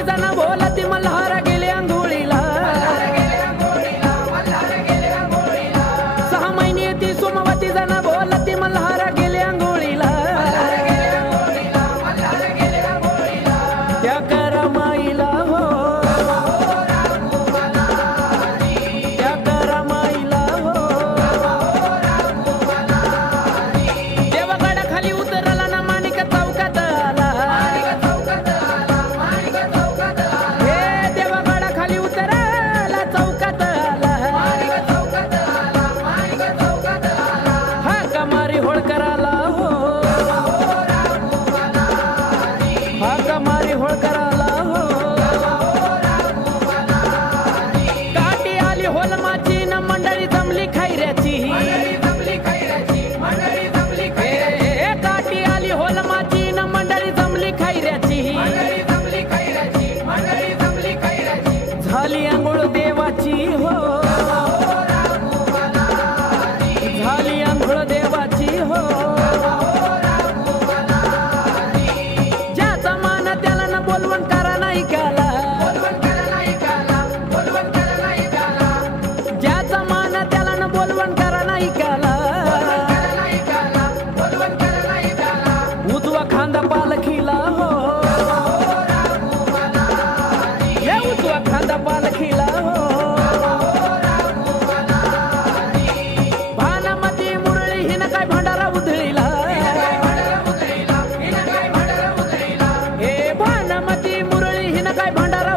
सुमवती जण बोलती मल्हार गेले अंघोळीला 6 महिने ती सुमवती जण बोलती मल्हार गेले अंघोळीला त्या करमाईला हो त्या करमाईला हो देवगडाखाली उतरला ना माणिक चौकात आला हे देवगडाखाली उतरला चौकात आला हा कमारी होळकराला हो हा कमारी होळकराला हो काठी आली होलमाची न मंडळी जमली खैऱ्याची ए, काठी आली होलमाची न मंडळी जमली खैऱ्याची झाली अंघोळ देवाची हो झाली अंघोळ देवाची हो ज्याचा मान त्याला न बोलवण करा नाही काला ज्याचा मान त्याला न बोलवण करा नाही काला उजवा खांदा पालखीला हो हे उजवा खांदा पालखीला हो भानामती मुरळी हिनं काय भंडारा उधळीला हे भानामती मुरळी हिनं काय भंडारा